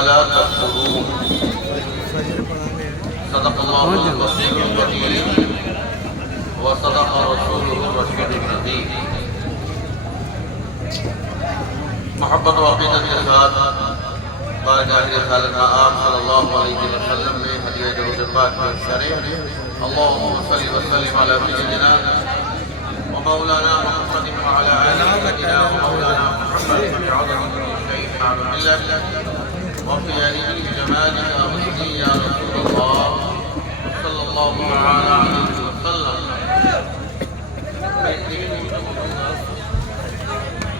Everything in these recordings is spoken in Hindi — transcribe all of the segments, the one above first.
वला तकफुरून। सदक़ल्लाहुल बसीरुल अज़ीम व सदक़ रसूलुहुर रशीदुल नबी। मोहब्बत व अक़ीदत के साथ बारगाह रिसालत आम सल्लल्लाहु अलैहि वसल्लम ने हदीया दरूद पाक पेश करें। अल्लाहुम्मा सल्लि व सल्लिम अला सय्यिदिना व मौलाना मुहम्मद व अला आलि सय्यिदिना व मौलाना मुहम्मद वजअलहु शहीद माअल मिल्लत व फी आलिहि जमालिका वसल्ली या रसूलल्लाह सल्लल्लाहु अलैहि वसल्लम।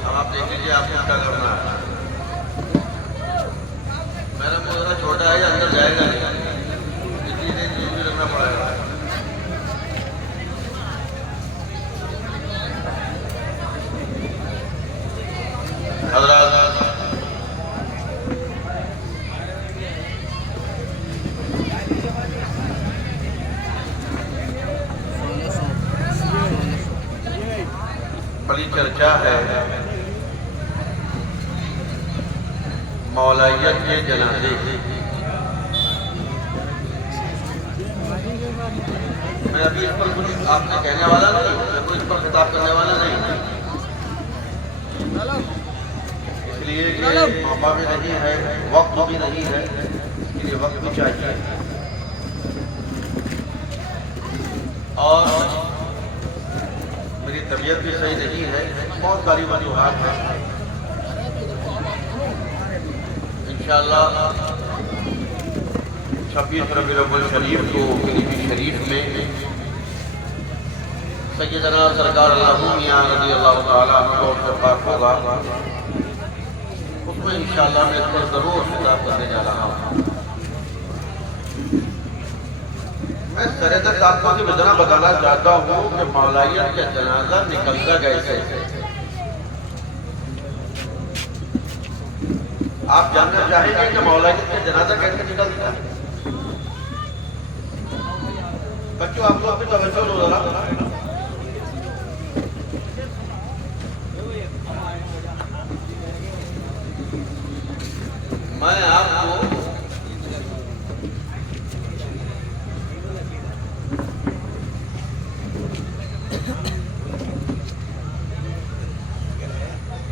अब आप देख लीजिए आपको क्या करना है। मेरा मुझे छोटा है, अंदर जाएगा नहीं, इतनी देर दूर भी रखना पड़ेगा। हज़रात, बड़ी चर्चा है मौलाइयत के जनाजे। मैं अभी इस पर कुछ आपसे कहने वाला नहीं, मैं कोई इस पर खिताब करने वाला नहीं, इसलिए कि मौका भी नहीं है, वक्त भी नहीं है, इसलिए वक्त भी चाहिए। और मेरी तबीयत भी सही नहीं है, बहुत सारी वजूहात हैं। इंशाअल्लाह 26 रबीउल शरीफ को फिलिपी शरीफ में सैयदना सरकार मियां रज़ियल्लाहु ताला अन्हु से पाक होगा, उसमें इंशाअल्लाह मैं इस पर ज़रूर खिताब करने जा रहा हूँ। मैं सरेदत आपको की वजह बताना चाहता हूँ कि मौलाइयत का जनाजा निकलता कैसे। आप जानना चाहेंगे कि मौलाइयत का जनाजा कैसे निकलता है? बच्चों आप लोग भी तवज्जो लो जरा। मैं आपको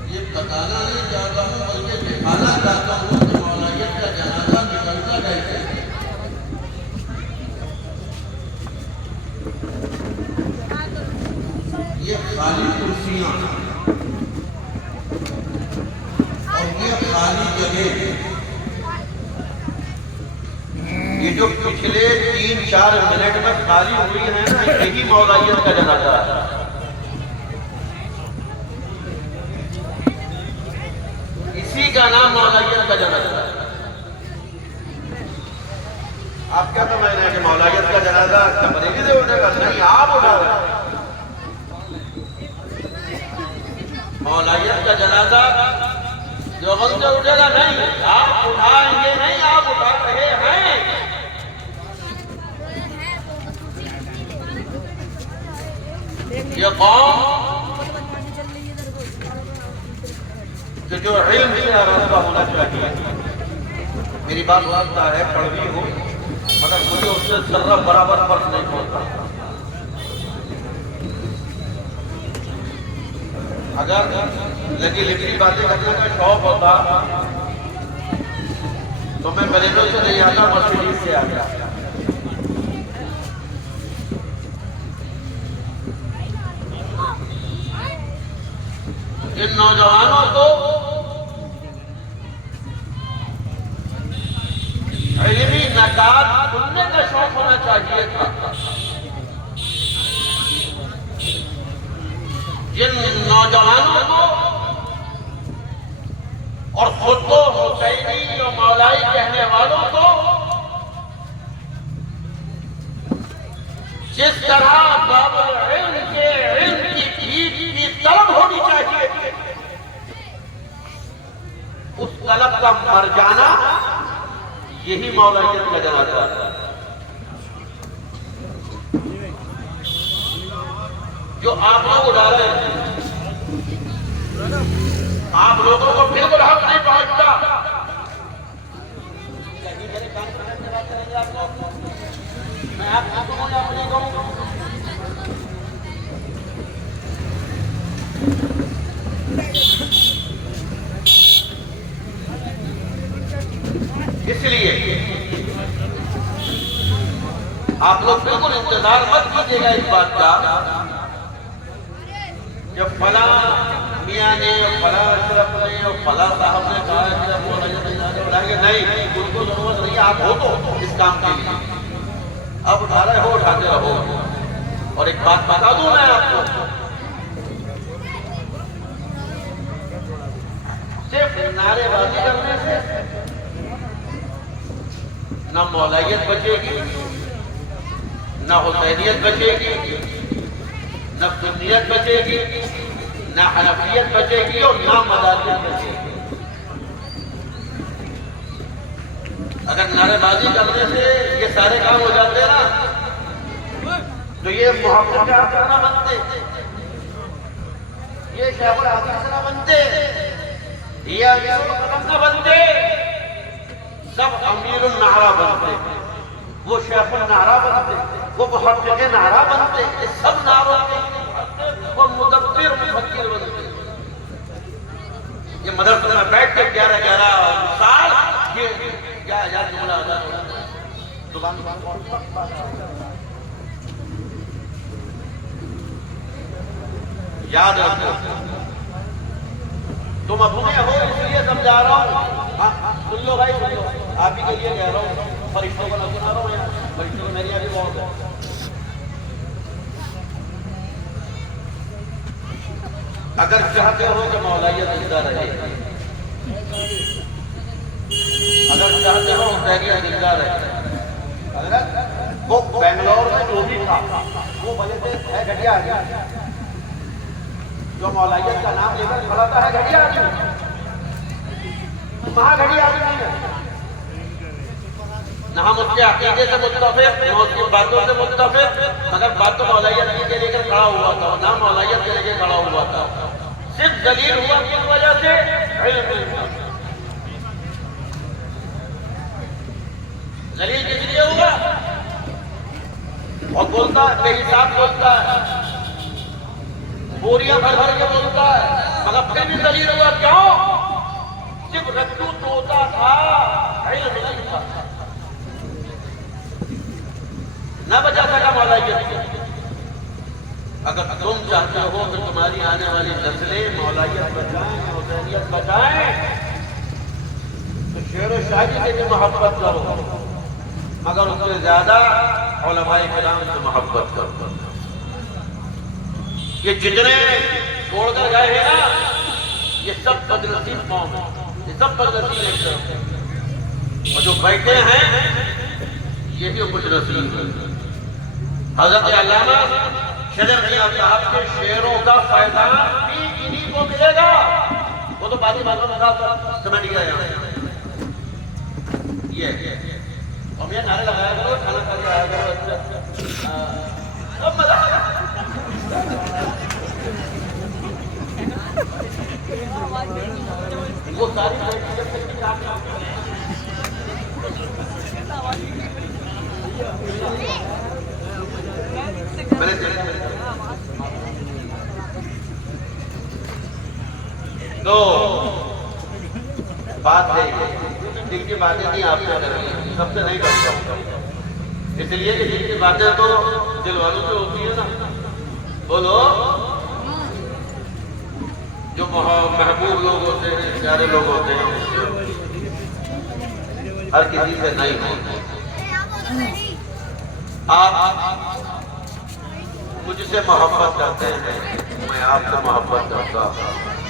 ये बताना नहीं चाहता हूँ, बल्कि दिखाना चाहता हूँ कि मौलाइयत का जनाजा निकलता कैसे। ये खाली कुर्सियां और ये खाली जगह, ये जो पिछले 3-4 मिनट में खाली हुई है ना, यही मौलाइयत का जनाजा है। इसी का नाम मौलाइयत का जनाजा है। आप क्या समझ रहे हैं कि मौलाइयत का जनाजा बरेली से उठेगा? नहीं, आप उठा रहे हैं। मौलाइयत का जनाजा देवबंद से उठेगा नहीं, आप उठाएंगे नहीं, आप उठा रहे हैं। ये कौम कि जो इल्म से आरास्ता होना चाहिए। मेरी बात लगता है कड़वी हो, मगर मुझे उससे जर्रा बराबर फर्क नहीं पड़ता। अगर लगी लिखी बातें करने का शौक होता तो मैं बरेलो से नहीं आता, मर्सिडीज से आ गया। इन नौजवानों को इल्मी नकात सुनने का शौक होना चाहिए था। जिन नौजवानों को और खुद को हुसैनी और मौलाई कहने वालों को जिस तरह बाबुल इल्म के इल्म की भीख की तलब होनी चाहिए, उस तलब का मर जाना यही मौलाइयत का जनाजा है। जो आप लोग उड़ा रहे हैं, आप लोगों को बिल्कुल हक नहीं पहुंचता। इसलिए आप लोग बिल्कुल इंतजार मत कीजिएगा इस बात का जब फला मियाँ ने और फला अशरफ ने और फला साहब ने कहा कि वो बुलाएंगे, नहीं, उनको जरूरत नहीं, आप हो तो इस काम के लिए अब उठा रहे हो, उठाते रहो। और एक बात बता दूं मैं आपको, सिर्फ नारेबाजी करने से न मौलाइयत बचेगी, न हुसैनियत बचेगी, न सुन्नियत बचेगी, न हनफियत बचेगी और न मदारियत बचेगी। अगर नारेबाजी करने से ये सारे काम हो जाते ना तो ये मोहम्मद के आका ना बनते, ये शेखुल हदीस ना बनते, ये अमीरुल कलम ना बनते, सब अमीरुल नारा बनते, वो शेखुल नारा बनते, वो मुहद्दिक़ नारा बनते, ये सब नारों के वो मुदब्बिर मुफक्किर बनते। ये मदरसे में बैठ के 11-11 साल ये क्या यार जुमला जुबान याद रखो, तुम अपने हो इसलिए समझा रहा हूँ। सुन लो भाई, सुन लो, आप ही के लिए कह रहा हूँ, फरिश्तों को न सुना रहा हूँ, फरिश्तों को मेरी अभी बहुत है। अगर चाहते हो कि मौलाइयत जिंदा रहे, अगर चाहते हो हुसैनियत जिंदा रहे, अगर वो बेंगलोर में जो भी था वो वजह से है घटिया जो मौलाइयत का नाम लेकर खड़ा था, है घटिया आदमी, महाघटिया आदमी है। न हम उसके अकीदे से मुत्तफिक, न उसकी बातों से मुत्तफिक, मगर बात तो मौलाइयत के लेकर खड़ा हुआ था, ना मौलाइयत के लेकर खड़ा हुआ था। सिर्फ दलील हुआ किस वजह से? दलील किस लिए हुआ? और बोलता है बेहिसाब बोलता है, बोरियां भर भर के बोलता है, मगर फिर भी दलील हुआ। क्यों? सिर्फ रज्जू तोता था, इल्म नहीं था, न बचा सका मौलाइयत। अगर तुम चाहते हो कि तुम्हारी आने वाली नस्लें मौलाइयत बचाएं, हुसैनियत बचाएं, तो शेर व शायरी से भी मोहब्बत करो, मगर उससे ज्यादा उलमाए किराम से मोहब्बत करो। ये जितने छोड़कर गए हैं ना, ये सब बदनसीब कौम है, ये सब बदनसीब एक तरफ, और जो बैठे हैं ये भी कुछ नसीब है। हज़रत अल्लामा शदर मियां साहब के शेरों का फायदा भी इन्हीं को मिलेगा। वो तो बाकी बातों में समझ गया ये और मैं नारे लगाया करो, खाना खा के आया करो, अब मजा वो सारी तो बात है, दिल की बातें नहीं आपसे कर रही, सबसे नहीं करता हूँ, इसलिए कि दिल की बातें तो दिल वालों से होती है ना। बोलो, जो महबूब लोग होते हैं, प्यारे लोग होते हैं, हर किसी से नहीं होते। आप मुझसे मोहब्बत करते हैं, मैं आपसे मोहब्बत करता हूँ।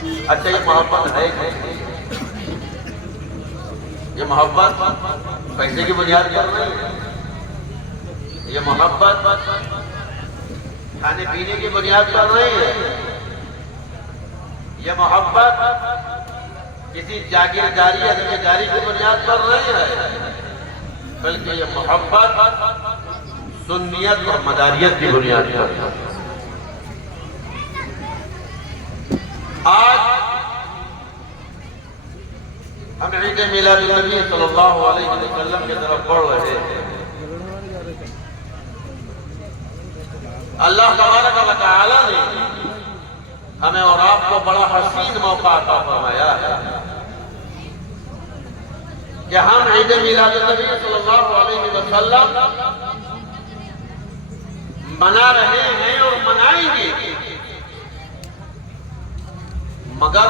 अच्छा, ये मोहब्बत है क्या? ये मोहब्बत पैसे की बुनियाद पर नहीं है, ये मोहब्बत खाने पीने की बुनियाद पर नहीं है, ये मोहब्बत किसी जागीरदारी या जिम्मेदारी की बुनियाद पर नहीं है, बल्कि ये मोहब्बत सुन्नियत और मदारियत की बुनियाद पर है। आज हम ईद मिलादुन नबी सल्लल्लाहु अलैहि वसल्लम की तरफ बढ़ रहे हैं। अल्लाह तबारक व तआला ने हमें और आपको बड़ा हसीन मौका अता फरमाया है। कि हम ईद मिलाद नबी सल्लल्लाहु अलैहि वसल्लम मना रहे हैं और मनाएंगे, मगर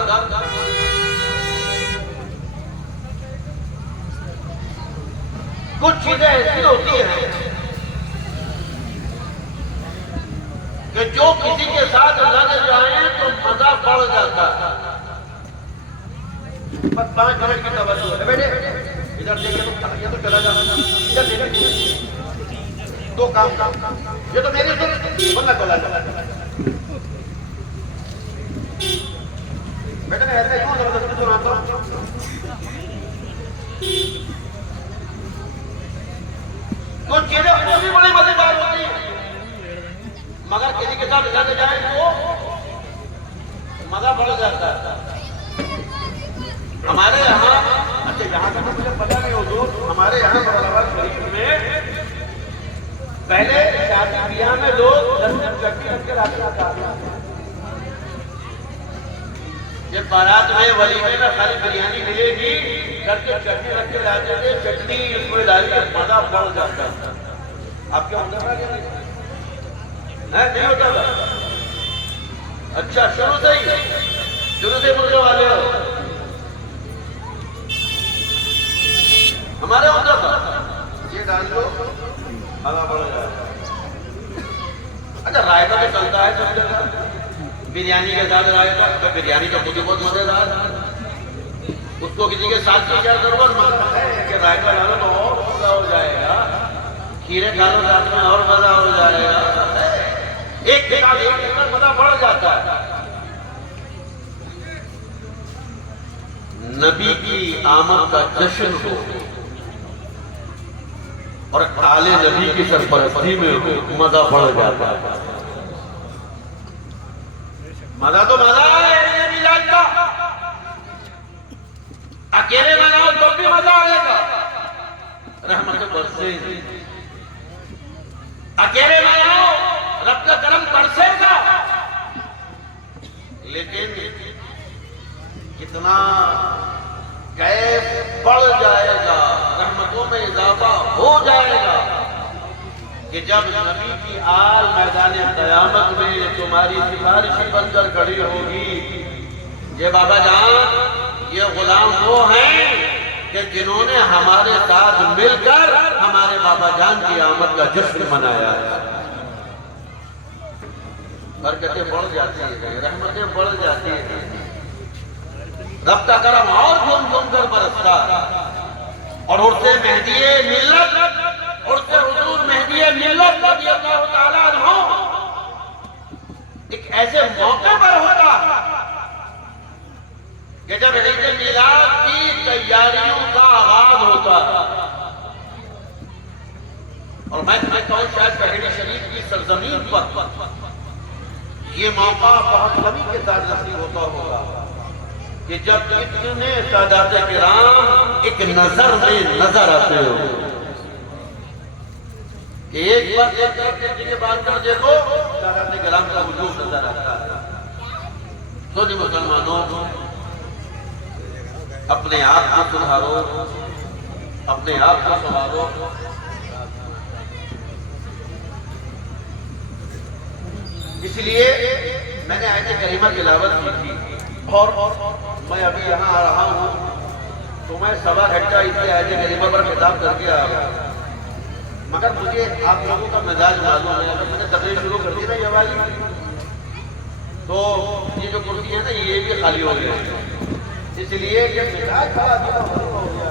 कुछ चीजें ऐसी होती हैं कि जो किसी के साथ लग जाए तो मजा पड़ जाता है। बस 5 मिनट की तवज्जो है बेटे, इधर देखिए तो ये तो चला जाना, इधर देखिए दो काम, ये तो मेरी बोलना बोला बेटा, मैं ऐसा क्यों जबरदस्ती सुनाता हूँ? कुछ चीजें भी बड़ी मजेदार होती है, मगर किसी के साथ लग जाए तो मजा बढ़ जाता है। हमारे यहाँ, अच्छा यहाँ का तो मुझे पता नहीं हो दोस्त, हमारे यहाँ औरंगाबाद शरीफ में पहले शादी ब्याह में लोग चटनी रख के लाते थे। जब बारात में वलीमे में खाली बिरयानी मिलेगी करके चटनी रख के लाते थे, चटनी उसमें डाल के मजा बढ़ जाता था। आप क्या होता है? नहीं होता था? अच्छा, शुरू से मुर्गे वाले हो, हमारे होता था ये डाल दो मजा बढ़ जाता। अच्छा, रायता तो चलता है सब जगह, बिरयानी के साथ रायता, तो बिरयानी तो मुझे बहुत मजेदार है, उसको किसी के साथ की क्या जरूरत है कि रायता डालो तो और मजा हो जाएगा, खीरे खा लो साथ में और मजा हो जाएगा, एक मजा बढ़ जाता है। नबी की आमद का जश्न हो और आले नबी की सरपरस्ती में हो, मजा बढ़ जाता है। मजा तो मजा है मिलाद का, अकेले मनाओ तो भी मजा आएगा, रहमत बरसेगी, अकेले मनाओ रब का करम बरसेगा, लेकिन कितना कैफ बढ़ जाएगा, रहमतों में इजाफा हो जाएगा कि जब नबी की आल मैदान क़यामत में तुम्हारी सिफारिश बनकर खड़ी होगी, ये बाबा जान, ये गुलाम वो हैं कि जिन्होंने हमारे साथ मिलकर हमारे बाबा जान की आमद का जश्न मनाया है। बरकतें बढ़ जाती है, रहमतें बढ़ जाती है, रब का करम और घूम घूम कर बरसता, और उर्से मेहदीए मिल्लत, उर्से हुजूर मेहदीए मिल्लत रज़ियल्लाहु ताला अन्हु एक ऐसे मौके पर होता कि जब ईद मिलाद की तैयारियों का आगाज होता है। और मैं समझता हूं शायद पहली शरीफ की सरजमीन पर ये मौका बहुत कमी के साथ नसीब होता होगा कि जब इतने सादाते किराम एक नजर में नजर आते हो कि एक बार के बाद कर देखो सादाते किराम का वजूद नजर आता है। तो जी मुसलमानों, अपने आप को सुधारो, अपने आप को संभालो। इसलिए मैंने आयत करीमा की तिलावत की थी और मैं अभी यहाँ आ रहा हूँ तो मैं 1.25 घंटा इसलिए आयत करीमा पर खिताब करके आ गया, मगर मुझे आप लोगों का मिजाज मालूम है। अगर मैंने तकरीर शुरू कर दी ना ये वाली, तो ये जो कुर्सी है ना ये भी खाली हो गया, इसलिए कि मिजाज हो गया,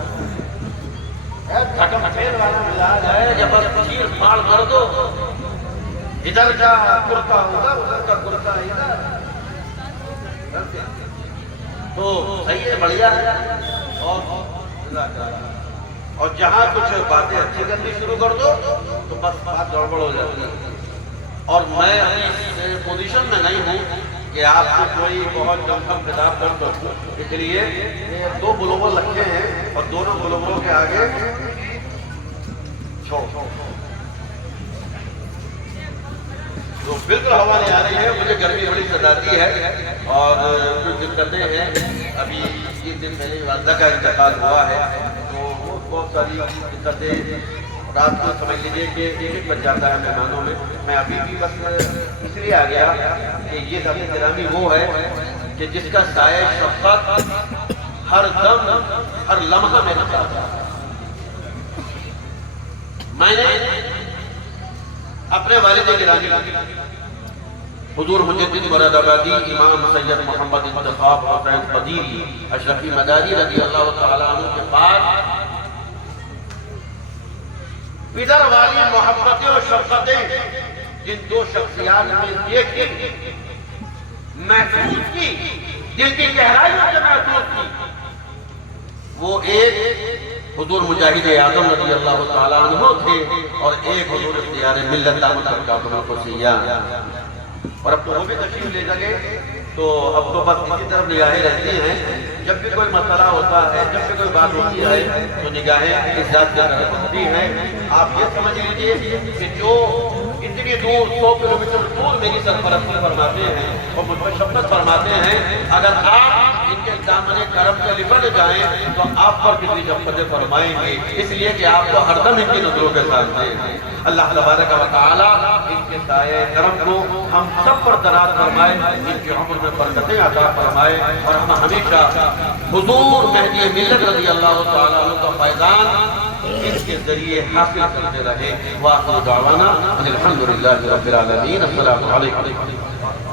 थकम वाला मिजाज है, जब चीर फाड़ कर दो, इधर का कुर्ता उधर का कुर्ता इधर, तो सही है, बढ़िया है। और जहां कुछ बातें अच्छी करनी शुरू कर दो तो बस बात गड़बड़ हो जाती है। और मैं अपनी पोजीशन में नहीं हूं कि आपको कोई बहुत जमखम खिताब कर दो, इसलिए 2 बुलबुल रखे हैं और दोनों बुलबुलों के आगे छोड़ तो बिल्कुल हवा नहीं आ रही है। मुझे गर्मी बड़ी सताती है और कुछ दिक्कतें हैं। अभी 3 दिन पहले वालदा का इंतकाल हुआ है, तो बहुत सारी दिक्कतें रात को समझ लीजिए कि एक बच जाता है मेहमानों में। मैं अभी भी बस इसलिए आ गया कि ये ज़ात गिरामी वो है कि जिसका साये शफ़क़त हर दम हर लम्हा में नजर आता है। मैंने अपने वालिद गिरामी हुजूर मुजद्दिद मुरादाबादी इमाम सैयद मोहम्मद इंतखाब हुसैन क़दीरी अशरफी मदारी रज़ी अल्लाह तआला अन्हु के बाद इधर वाली मोहब्बतें और शफ़क़तें जिन दो शख्सियात में देखी, महसूस की, दिल की गहराइयों से महसूस की, वो एक हुजूर मुजाहिद आज़म रज़ी अल्लाह तआला अन्हु थे और एक हुजूर इख्तियार मिल्लत को सिया। और अब तो वो भी तशरीफ ले सके, तो अब तो बस इसी तरफ निगाहें रहती हैं। जब भी कोई मसला होता है, जब भी कोई बात होती है, तो निगाहें इस जात की तरफ होती हैं। आप ये समझ लीजिए कि जो इतनी दूर 100 किलोमीटर दूर मेरी सरपरस्ती फरमाते हैं और मुझ पर शफ़क़त फरमाते हैं, अगर आप इनके दामन करम से लिपट जाएं तो आप पर कितनी शफ़क़तें फरमाएंगे, इसलिए कि आपको हरदम इनकी नजरों के सामने अल्लाह तबारक व तआला इनके साये करम को हम सब पर दराज फरमाए, इनकी उम्र में बरकतें अता फरमाए और हम हमेशा हुजूर मेहदी मिल्लत रज़ी अल्लाह तआला अन्हु का फैज़ान इसके जरिए हासिल करते रहे। वाखिर दावाना अनिल हम्दुलिल्लाहि रब्बिल आलमीन। अस्सलामु अलैकुम।